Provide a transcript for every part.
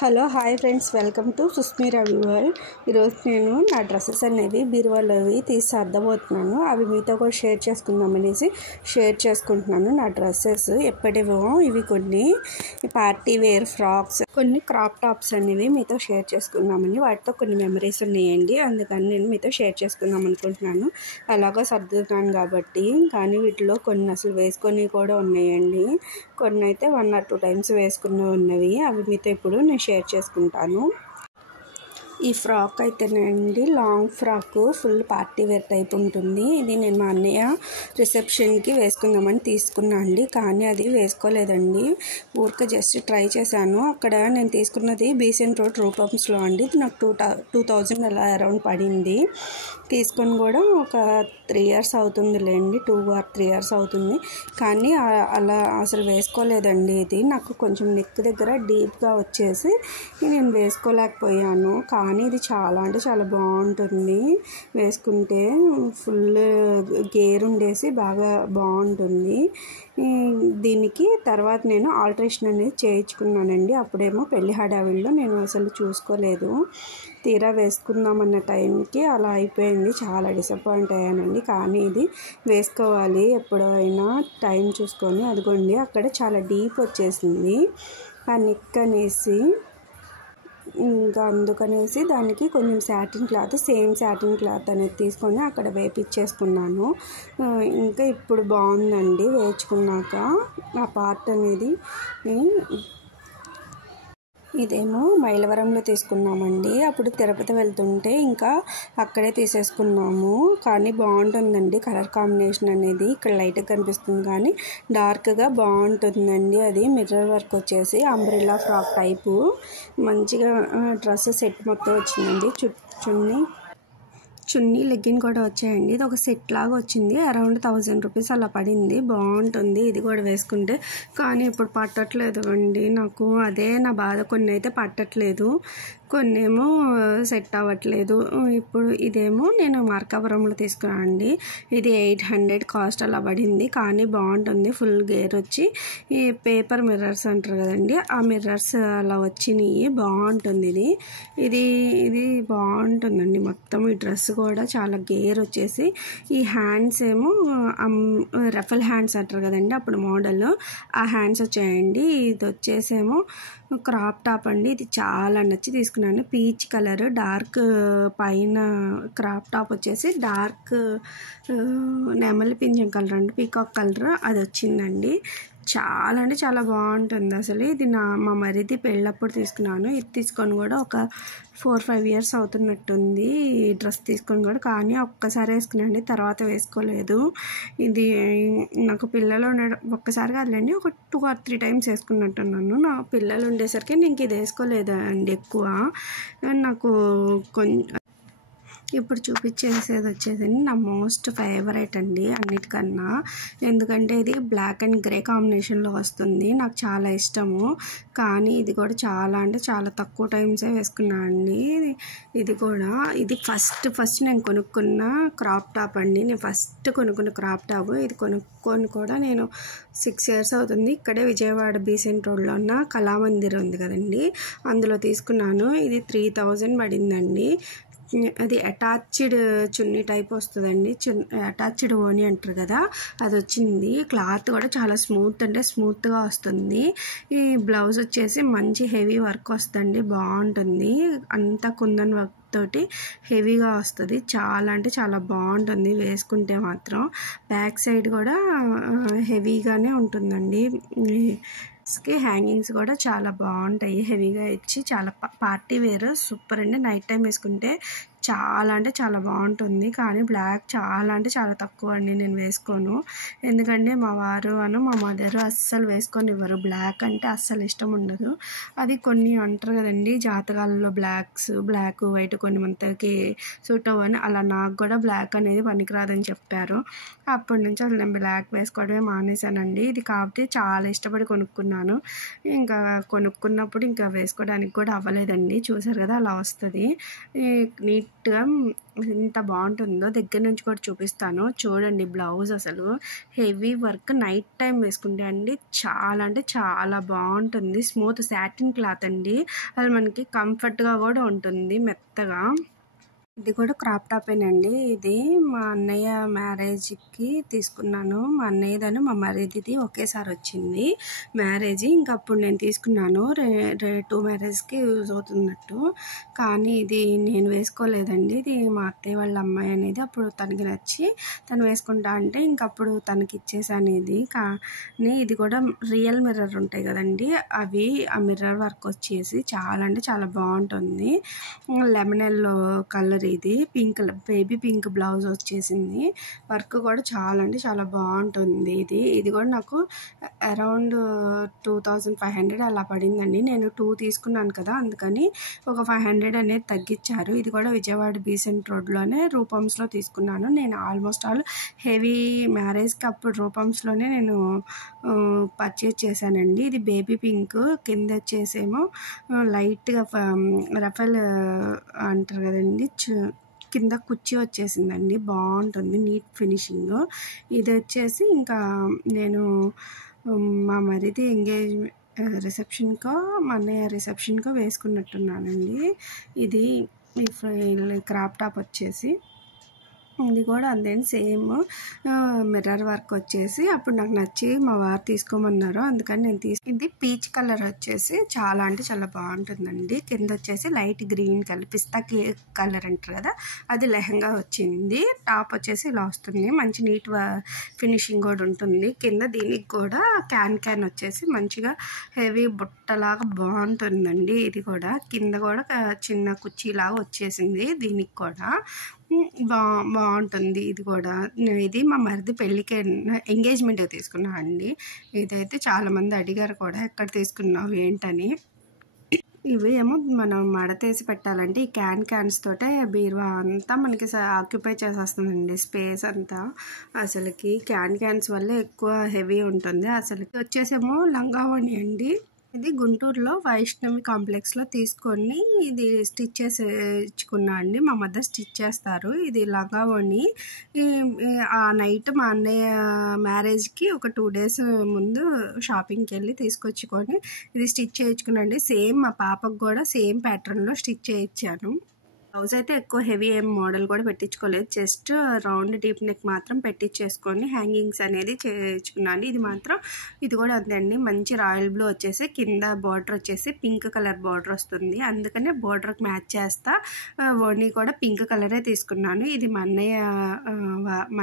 Hello hi friends, welcome to Susmira viewer. ఈరోజు నేను నా డ్రెస్సెస్ అనేవి బీరువాలోవి తీసి సర్దబోతున్నాను. అవి మీతో కూడా షేర్ చేసుకుంటున్నాను. నా డ్రెస్సెస్ ఎప్పటివో ఇవి కొన్ని పార్టీ వేర్ ఫ్రాక్స్, కొన్ని క్రాప్ టాప్స్ అనేవి మీతో షేర్ చేసుకుందామని, వాటితో కొన్ని మెమరీస్ ఉన్నాయండి. అందుకని నేను మీతో షేర్ చేసుకుందాం అనుకుంటున్నాను. అలాగా సర్దుతున్నాను కాబట్టి. కానీ వీటిలో కొన్ని అసలు వేసుకొని కూడా ఉన్నాయండి. కొన్ని అయితే 1 or 2 times వేసుకున్నవి ఉన్నవి. అవి మీతో ఇప్పుడు నేను షేర్ చేసుకుంటాను. ఈ ఫ్రాక్ అయితేనండి long frock, full party wear type ఉంటుంది. ఇది నేను మా అన్నయ్య రిసెప్షన్కి వేసుకుందామని తీసుకున్నా అండి. కానీ అది వేసుకోలేదండి. ఊరికే జస్ట్ ట్రై చేశాను. అక్కడ నేను తీసుకున్నది బీసెంట్ రోడ్ రూపమ్స్లో అండి. ఇది నాకు 2000 అలా అరౌండ్ పడింది. తీసుకొని కూడా ఒక 3 years అవుతుందిలేండి, 2 or 3 years అవుతుంది. కానీ అలా అసలు వేసుకోలేదండి. ఇది నాకు కొంచెం నెక్ దగ్గర డీప్గా వచ్చేసి నేను వేసుకోలేకపోయాను. కానీ ఇది చాలా అంటే చాలా బాగుంటుంది. వేసుకుంటే ఫుల్ గేర్ ఉండేసి బాగా బాగుంటుంది. దీనికి తర్వాత నేను ఆల్ట్రేషన్ అనేది చేయించుకున్నానండి. అప్పుడేమో పెళ్లి హడావిడిలో నేను అసలు చూసుకోలేదు. తీరా వేసుకుందామన్న టైంకి అలా అయిపోయింది. చాలా డిసప్పాయింట్ అయ్యానండి. కానీ ఇది వేసుకోవాలి ఎప్పుడైనా టైం చూసుకొని. అదిగోండి అక్కడ చాలా డీప్ వచ్చేసింది ఆ నెక్ అనేసి. ఇంకా అందుకనేసి దానికి కొంచెం సేమ్ సాటిన్ క్లాత్ అనేది తీసుకొని అక్కడ వేపించేసుకున్నాను. ఇంకా ఇప్పుడు బాగుందండి వేయించుకున్నాక ఆ పార్ట్ అనేది. ఇదేమో మైలవరంలో తీసుకున్నామండి. అప్పుడు తిరుపతి వెళ్తుంటే ఇంకా అక్కడే తీసేసుకున్నాము. కానీ బాగుంటుందండి కలర్ కాంబినేషన్ అనేది. ఇక్కడ లైట్గా కనిపిస్తుంది కానీ డార్క్గా బాగుంటుందండి. అది మిర్రర్ వర్క్ వచ్చేసి అంబ్రెల్లా ఫ్రాక్ టైపు మంచిగా డ్రెస్ సెట్ మొత్తం వచ్చిందండి. చున్నీ లెగ్గిన్ కూడా వచ్చాయండి. ఇది ఒక సెట్ లాగా వచ్చింది. అరౌండ్ 1000 rupees అలా పడింది. బాగుంటుంది ఇది కూడా వేసుకుంటే. కానీ ఇప్పుడు పట్టట్లేదు అండి నాకు. అదే నా బాధ. కొన్ని అయితే పట్టట్లేదు, కొన్ని ఏమో సెట్ అవ్వట్లేదు. ఇప్పుడు ఇదేమో నేను మార్కాపురంలో తీసుకున్నాను అండి. ఇది 800 కాస్ట్ అలా పడింది. కానీ బాగుంటుంది. ఫుల్ గేర్ వచ్చి ఈ పేపర్ మిర్రర్స్ అంటారు కదండి, ఆ మిర్రర్స్ అలా వచ్చినాయి. బాగుంటుంది ఇది బాగుంటుందండి. మొత్తం ఈ డ్రెస్ కూడా చాలా గేర్ వచ్చేసి, ఈ హ్యాండ్స్ ఏమో రఫల్ హ్యాండ్స్ అంటారు కదండి అప్పుడు మోడల్, ఆ హ్యాండ్స్ వచ్చాయండి. ఇది వచ్చేసేమో క్రాప్ టాప్ అండి. ఇది చాలా నచ్చి తీసుకున్నాను. పీచ్ కలర్ డార్క్ పైన క్రాప్ టాప్ వచ్చేసి డార్క్ నెమలి పింఛం కలర్ అండి, పీకాక్ కలర్ అది వచ్చిందండి. చాలా అంటే చాలా బాగుంటుంది అసలు. ఇది మా మరిది పెళ్ళప్పుడు తీసుకున్నాను. ఇది తీసుకొని కూడా ఒక 4-5 years అవుతున్నట్టుంది ఈ డ్రెస్ తీసుకొని కూడా. కానీ ఒక్కసారి వేసుకున్నాండి, తర్వాత వేసుకోలేదు. ఇది నాకు పిల్లలు ఒక్కసారి కాదులేండి, ఒక 2 or 3 times వేసుకున్నట్టున్నాను. నా పిల్లలు ఉండేసరికి నేను ఇది వేసుకోలేదు అండి ఎక్కువ. నాకు ఇప్పుడు చూపించేసేది వచ్చేదండి నా మోస్ట్ ఫేవరెట్ అండి అన్నిటికన్నా. ఎందుకంటే ఇది బ్లాక్ అండ్ గ్రే కాంబినేషన్లో వస్తుంది. నాకు చాలా ఇష్టము. కానీ ఇది కూడా చాలా అంటే చాలా తక్కువ టైమ్సే వేసుకున్నాను అండి. ఇది ఫస్ట్ నేను కొనుక్కున్న క్రాప్ టాప్ అండి. నేను ఫస్ట్ కొనుక్కున్న క్రాప్ టాప్. ఇది కొనుక్కొని కూడా నేను 6 years అవుతుంది. ఇక్కడే విజయవాడ బీసెంట్ రోడ్లో ఉన్న కళామందిర్ ఉంది కదండి, అందులో తీసుకున్నాను. ఇది 3000 పడిందండి. అది అటాచ్డ్ చున్నీ టైప్ వస్తుందండి. అటాచ్డ్ ఓని అంటారు కదా, అది వచ్చింది. క్లాత్ కూడా చాలా స్మూత్గా వస్తుంది. ఈ బ్లౌజ్ వచ్చేసి మంచి హెవీ వర్క్ వస్తుంది, బాగుంటుంది. అంతా కుందన్ వర్క్ తోటి హెవీగా వస్తుంది. చాలా అంటే చాలా బాగుంటుంది వేసుకుంటే మాత్రం. బ్యాక్ సైడ్ కూడా హెవీగానే ఉంటుందండి. హ్యాంగింగ్స్ కూడా చాలా బాగుంటాయి, హెవీగా ఇచ్చి. చాలా పార్టీ వేర్ సూపర్ అండి. నైట్ టైం వేసుకుంటే చాలా అంటే చాలా బాగుంటుంది. కానీ బ్లాక్ చాలా అంటే చాలా తక్కువ అండి నేను వేసుకోను. ఎందుకంటే మా వారు మా మదర్ అస్సలు వేసుకొని ఇవ్వరు. బ్లాక్ అంటే అస్సలు ఇష్టం ఉండదు. అది కొన్ని అంటారు కదండి జాతకాలలో బ్లాక్ వైట్ కొన్ని మంతకి సూట్ అవ్వని, అలా నాకు కూడా బ్లాక్ అనేది పనికిరాదని చెప్పారు. అప్పటి నుంచి అసలు నేను బ్లాక్ వేసుకోవడమే మానేశానండి. ఇది కాబట్టి చాలా ఇష్టపడి కొనుక్కున్నాను. ఇంకా కొనుక్కున్నప్పుడు ఇంకా వేసుకోవడానికి కూడా అవ్వలేదండి. చూసారు కదా అలా వస్తుంది. నీట్ నీట్గా ఎంత బాగుంటుందో దగ్గర నుంచి కూడా చూపిస్తాను చూడండి. బ్లౌజ్ అసలు హెవీ వర్క్, నైట్ టైం వేసుకుంటే అండి చాలా అంటే చాలా బాగుంటుంది. స్మూత్ సాటిన్ క్లాత్ అండి, అది మనకి కంఫర్ట్గా కూడా ఉంటుంది మెత్తగా. ఇది కూడా క్రాప్ టాపేనండి. ఇది మా అన్నయ్య మ్యారేజ్కి తీసుకున్నాను. మా అన్నయ్యదని మా మరిదిది ఒకేసారి వచ్చింది మ్యారేజ్. ఇంకా అప్పుడు నేను తీసుకున్నాను. 2 మ్యారేజ్కి యూజ్ అవుతున్నట్టు. కానీ ఇది నేను వేసుకోలేదండి. ఇది మా అత్తయ్య వాళ్ళ అమ్మాయి అనేది అప్పుడు తనకి నచ్చి తను వేసుకుంటా అంటే ఇంకప్పుడు తనకి ఇచ్చేసాను ఇది. కానీ ఇది కూడా రియల్ మిర్రర్ ఉంటాయి కదండి, అవి ఆ మిర్రర్ వర్క్ వచ్చేసి చాలా అంటే చాలా బాగుంటుంది. లెమన్ ఎల్లో కలర్, ఇది పింక్, బేబీ పింక్ బ్లౌజ్ వచ్చేసింది. వర్క్ కూడా చాలా అంటే చాలా బాగుంటుంది. ఇది కూడా నాకు అరౌండ్ 2500 అలా పడిందండి. నేను 2 తీసుకున్నాను కదా, అందుకని ఒక 500 అనేది తగ్గించారు. ఇది కూడా విజయవాడ బీసెంట్ రోడ్లోనే రూపమ్స్లో తీసుకున్నాను. నేను ఆల్మోస్ట్ ఆల్ హెవీ మ్యారేజ్కి అప్పుడు రూపమ్స్లోనే నేను పర్చేజ్ చేశానండి. ఇది బేబీ పింక్, కింద వచ్చేసేమో లైట్గా రఫల్ అంటారు కదండి, కింద కుర్చీ వచ్చేసిందండి. బాగుంటుంది, నీట్ ఫినిషింగ్. ఇది వచ్చేసి ఇంకా నేను మా మరిది రిసెప్షన్కో మా అన్నయ్య రిసెప్షన్కో వేసుకున్నట్టున్నానండి. ఇది క్రాప్ టాప్ వచ్చేసి ఇది కూడా అంతే సేమ్ మిర్రర్ వర్క్ వచ్చేసి అప్పుడు నాకు నచ్చి మా వారు తీసుకోమన్నారు, అందుకని నేను ఇది పీచ్ కలర్ వచ్చేసి చాలా అంటే చాలా బాగుంటుందండి. కింద వచ్చేసి లైట్ గ్రీన్ కలర్, పిస్తా కలర్ అంటారు కదా, అది లెహంగా వచ్చింది. టాప్ వచ్చేసి ఇలా వస్తుంది, మంచి నీట్ ఫినిషింగ్ కూడా ఉంటుంది. కింద దీనికి కూడా క్యాన్ వచ్చేసి మంచిగా హెవీ బుట్టలాగా బాగుంటుందండి. ఇది కూడా కింద కూడా చిన్న కుర్చీలాగా వచ్చేసింది. దీనికి కూడా బాగుంటుంది. ఇది మా మరిది పెళ్ళికి ఎంగేజ్మెంట్కి తీసుకున్నా అండి. ఇదైతే చాలామంది అడిగారు కూడా, ఎక్కడ తీసుకున్నావు ఏంటని. ఇవి ఏమో మనం మడతేసి పెట్టాలంటే ఈ క్యాన్స్ తోటే బీరువా అంతా మనకి ఆక్యుపై చేసేస్తుందండి స్పేస్ అంతా. అసలుకి క్యాన్స్ వల్ల ఎక్కువ హెవీ ఉంటుంది. అసలుకి వచ్చేసేమో లంగావోణి అండి. ఇది గుంటూరులో వైష్ణవి కాంప్లెక్స్లో తీసుకొని ఇది స్టిచ్ చేయించుకున్నా అండి. మా మదర్ స్టిచ్ చేస్తారు. ఇది లంగావోణి. ఆ నైట్ మా అన్నయ్య మ్యారేజ్కి ఒక 2 days ముందు షాపింగ్కి వెళ్ళి తీసుకొచ్చుకొని ఇది స్టిచ్ చేయించుకున్నాండి. సేమ్ మా పాపకు కూడా సేమ్ ప్యాటర్న్లో స్టిచ్ చేయించాను. బ్లౌజ్ అయితే ఎక్కువ హెవీ ఏం మోడల్ కూడా పెట్టించుకోలేదు, జస్ట్ రౌండ్ డీప్ నెక్ మాత్రం పెట్టించేసుకొని హ్యాంగింగ్స్ అనేది చేయించుకున్నాను. ఇది కూడా అంతే అండి, మంచి రాయల్ బ్లూ వచ్చేసి కింద బార్డర్ వచ్చేసి పింక్ కలర్ బార్డర్ వస్తుంది, అందుకనే బార్డర్కి మ్యాచ్ చేస్తా ఓణి కూడా పింక్ కలరే తీసుకున్నాను. ఇది మా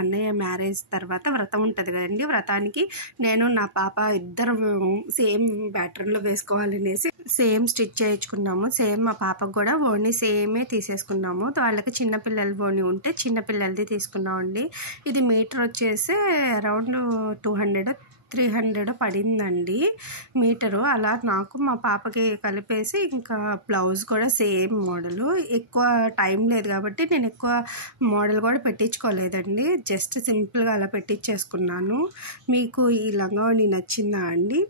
అన్నయ్య మ్యారేజ్ తర్వాత వ్రతం ఉంటుంది కదండి, వ్రతానికి నేను నా పాప ఇద్దరు సేమ్ ప్యాటర్న్లో వేసుకోవాలనేసి సేమ్ స్టిచ్ చేయించుకున్నాము. సేమ్ మా పాపకు కూడా ఓణి సేమే తీసేసుకున్నాము. వాళ్ళకి చిన్నపిల్లల ఓణి ఉంటే చిన్నపిల్లలది తీసుకున్నామండి. ఇది మీటర్ వచ్చేసి అరౌండ్ 200-300 పడిందండి మీటరు. అలా నాకు మా పాపకి కలిపేసి ఇంకా బ్లౌజ్ కూడా సేమ్ మోడలు. ఎక్కువ టైం లేదు కాబట్టి నేను ఎక్కువ మోడల్ కూడా పెట్టించుకోలేదండి, జస్ట్ సింపుల్గా అలా పెట్టించేసుకున్నాను. మీకు ఈ లంగావోణి నచ్చిందా అండి?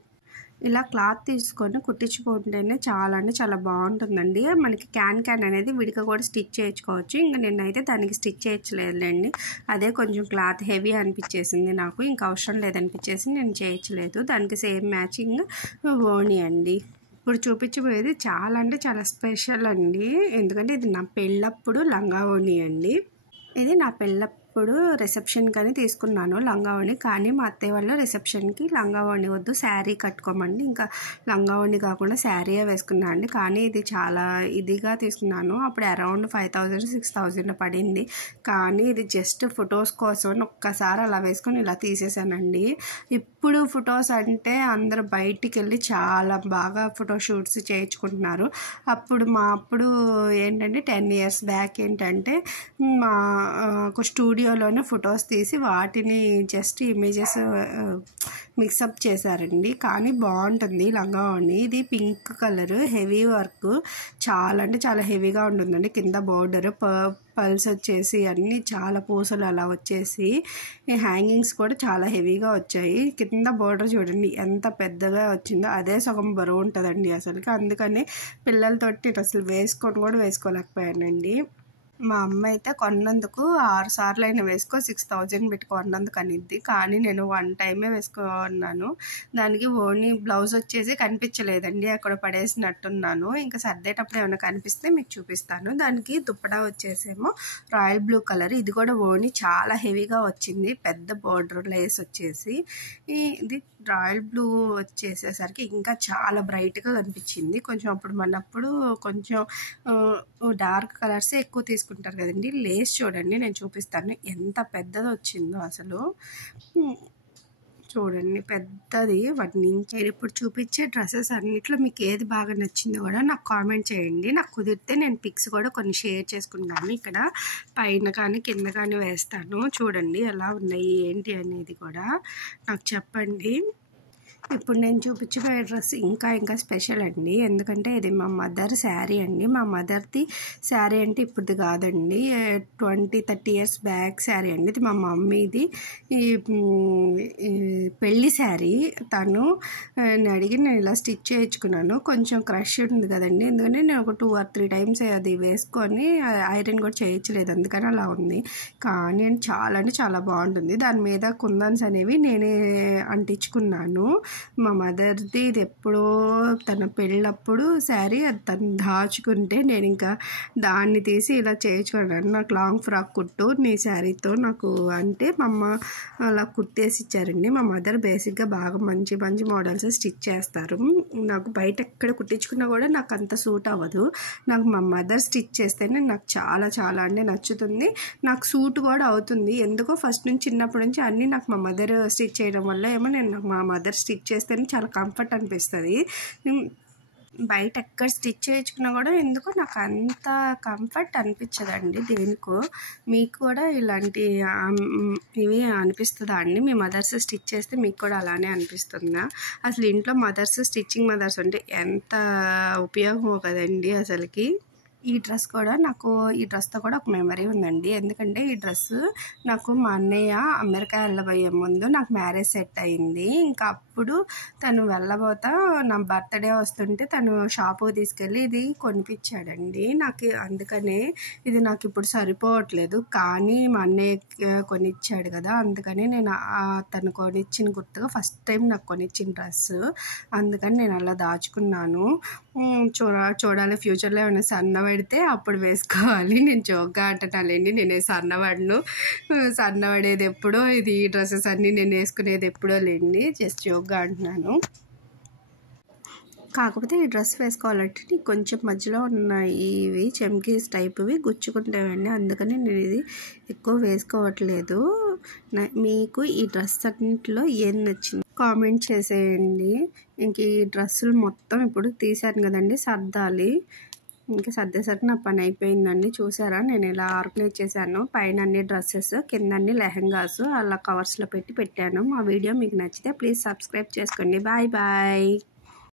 ఇలా క్లాత్ తీసుకొని కుట్టించుకుంటేనే చాలా అంటే చాలా బాగుంటుందండి. మనకి క్యాన్ అనేది విడిగా కూడా స్టిచ్ చేయించుకోవచ్చు. ఇంకా నేనైతే దానికి స్టిచ్ చేయించలేదులేండి, అదే కొంచెం క్లాత్ హెవీ అనిపించేసింది నాకు, ఇంకా అవసరం లేదనిపించేసి నేను చేయించలేదు. దానికి సేమ్ మ్యాచింగ్ ఓణి అండి. ఇప్పుడు చూపించబోయేది చాలా అంటే చాలా స్పెషల్ అండి, ఎందుకంటే ఇది నా పెళ్ళప్పుడు లంగావోణి అండి. ఇది నా పెళ్ళప్పుడు రిసెప్షన్కి అని తీసుకున్నాను లంగావోణి, కానీ మా అత్తయ్య వాళ్ళ రిసెప్షన్కి లంగావోణి వద్దు శారీ కట్టుకోమండి, ఇంకా లంగావోణి కాకుండా శారీయే వేసుకున్నాను అండి. కానీ ఇది చాలా ఇదిగా తీసుకున్నాను, అప్పుడు అరౌండ్ 5000-6000 పడింది. కానీ ఇది జస్ట్ ఫొటోస్ కోసం ఒక్కసారి అలా వేసుకొని ఇలా తీసేసానండి. ఇప్పుడు ఫొటోస్ అంటే అందరూ బయటికి వెళ్ళి చాలా బాగా ఫోటోషూట్స్ చేయించుకుంటున్నారు. అప్పుడు ఏంటంటే 10 years బ్యాక్ ఏంటంటే మా ఒక స్టూడియోలోనే ఫొటోస్ తీసి వాటిని జస్ట్ ఇమేజెస్ మిక్సప్ చేశారండి. కానీ బాగుంటుంది లంగావోణి. ఇది పింక్ కలర్, హెవీ వర్క్, చాలా అంటే చాలా హెవీగా ఉంటుందండి. కింద బోర్డర్ పల్స్ వచ్చేసి అన్నీ చాలా పూసలు అలా వచ్చేసి హ్యాంగింగ్స్ కూడా చాలా హెవీగా వచ్చాయి. కింద బోర్డర్ చూడండి ఎంత పెద్దగా వచ్చిందో, అదే సగం బరువు ఉంటుందండి అసలుకి. అందుకని పిల్లలతోటి అసలు వేసుకొని కూడా వేసుకోలేకపోయానండి. మా అమ్మ అయితే కొన్నందుకు 6 సార్లు అయినా వేసుకో 6000 పెట్టి కొన్నందుకు అనిద్ది. కానీ నేను 1 టైమే వేసుకున్నాను. దానికి ఓన్లీ బ్లౌజ్ వచ్చేసి కనిపించలేదండి, అక్కడ పడేసినట్టున్నాను. ఇంకా సర్దేటప్పుడు ఏమైనా కనిపిస్తే మీకు చూపిస్తాను. దానికి దుప్పటా వచ్చేసేమో రాయల్ బ్లూ కలర్. ఇది కూడా ఓన్లీ చాలా హెవీగా వచ్చింది, పెద్ద బోర్డర్ లేస్ వచ్చేసి. ఇది రాయల్ బ్లూ వచ్చేసేసరికి ఇంకా చాలా బ్రైట్గా కనిపించింది. కొంచెం అప్పుడు కొంచెం డార్క్ కలర్సే ఎక్కువ తీసుకుంటారు కదండి. లేస్ చూడండి, నేను చూపిస్తాను ఎంత పెద్దది వచ్చిందో అసలు. చూడండి పెద్దది. వాటి నుంచి ఇప్పుడు చూపించే డ్రెస్సెస్ అన్నిట్లో మీకు ఏది బాగా నచ్చిందో కూడా నాకు కామెంట్ చేయండి. నాకు కుదిరితే నేను పిక్స్ కూడా కొన్ని షేర్ చేసుకుంటాను. ఇక్కడ పైన కానీ కింద కానీ వేస్తాను. చూడండి ఎలా ఉన్నాయి ఏంటి అనేది కూడా నాకు చెప్పండి. ఇప్పుడు నేను చూపించబోయే డ్రెస్ ఇంకా స్పెషల్ అండి, ఎందుకంటే ఇది మా మదర్ శారీ అండి. మా మదర్ది శారీ అంటే ఇప్పుడుది కాదండి, 20-30 ఇయర్స్ బ్యాక్ శారీ అండి. ఇది మా మమ్మీది పెళ్ళి శారీ. తను అడిగి నేను ఇలా స్టిచ్ చేయించుకున్నాను. కొంచెం క్రష్ ఉంది కదండి, ఎందుకంటే నేను ఒక 2 or 3 టైమ్స్ అది వేసుకొని ఐరన్ కూడా చేయించలేదు, అందుకని అలా ఉంది. కానీ చాలా అంటే చాలా బాగుంటుంది. దాని మీద కుందన్స్ అనేవి నేనే అంటించుకున్నాను. మా మదర్ది ఇది ఎప్పుడో తన పెళ్ళప్పుడు శారీ, అది తను దాచుకుంటే నేను ఇంకా దాన్ని తీసి ఇలా చేయించుకున్నాను. నాకు లాంగ్ ఫ్రాక్ కుట్టు నీ శారీతో నాకు అంటే మా అమ్మ అలా కుట్టేసి ఇచ్చారండి. మా మదర్ బేసిక్గా బాగా మంచి మోడల్స్ స్టిచ్ చేస్తారు. నాకు బయట ఎక్కడ కుట్టించుకున్నా కూడా నాకు అంత సూట్ అవ్వదు. నాకు మా మదర్ స్టిచ్ చేస్తేనే నాకు చాలా అంటే నచ్చుతుంది. నాకు సూట్ కూడా అవుతుంది. ఎందుకో ఫస్ట్ నుంచి చిన్నప్పటి నుంచి అన్నీ నాకు మా మదర్ స్టిచ్ చేయడం వల్ల ఏమో నేను మా మదర్ స్టిచ్ చేస్తేనే చాలా కంఫర్ట్ అనిపిస్తుంది. బయట ఎక్కడ స్టిచ్ చేయించుకున్నా కూడా ఎందుకో నాకు అంత కంఫర్ట్ అనిపించదండి. దేనికో మీకు కూడా ఇలాంటి ఇవి అనిపిస్తుందా అండి? మీ మదర్స్ స్టిచ్ చేస్తే మీకు కూడా అలానే అనిపిస్తుందా? అసలు ఇంట్లో స్టిచ్చింగ్ మదర్స్ అంటే ఎంత ఉపయోగమో కదండి అసలుకి. ఈ డ్రెస్తో కూడా ఒక మెమరీ ఉందండి. ఎందుకంటే ఈ డ్రెస్ నాకు మా అన్నయ్య అమెరికా వెళ్ళబోయే ముందు నాకు మ్యారేజ్ సెట్ అయింది. ఇంకా అప్పుడు తను వెళ్ళబోతా నా బర్త్డే వస్తుంటే తను షాపుకి తీసుకెళ్ళి ఇది కొనిపించాడండి నాకు. అందుకనే ఇది నాకు ఇప్పుడు సరిపోవట్లేదు, కానీ మా అన్నయ్య కొనిచ్చాడు కదా, అందుకని నేను తను కొనిచ్చిన గుర్తుగా ఫస్ట్ టైం నాకు కొనిచ్చిన డ్రెస్, అందుకని నేను అలా దాచుకున్నాను. చూడాలి ఫ్యూచర్లో ఏమైనా సన్న పడితే అప్పుడు వేసుకోవాలి. నేను జోక్గా అంటున్నానండి, నేను సన్నపడేది ఎప్పుడో, ఇది ఈ డ్రెస్సెస్ అన్నీ నేను వేసుకునేది ఎప్పుడో లేండి, జస్ట్ జోక్గా అంటున్నాను. కాకపోతే ఈ డ్రెస్ వేసుకోవాలంటే కొంచెం మధ్యలో ఉన్న ఇవి చెమ్కీస్ టైప్వి గుచ్చుకుంటామండి, అందుకని నేను ఇది ఎక్కువ వేసుకోవట్లేదు. మీకు ఈ డ్రెస్ అన్నింటిలో ఏం నచ్చింది కామెంట్ చేసేయండి. ఇంక ఈ డ్రెస్సులు మొత్తం ఇప్పుడు తీసాను కదండి, సర్దాలి. ఇంకా సర్దేసరికి నా పని అయిపోయిందండి. చూసారా నేను ఇలా ఆర్గనైజ్ చేశాను. పైన అన్ని డ్రెస్సెస్, కింద అన్ని లెహంగాస్ అలా కవర్స్లో పెట్టాను. మా వీడియో మీకు నచ్చితే ప్లీజ్ సబ్స్క్రైబ్ చేసుకోండి. బాయ్.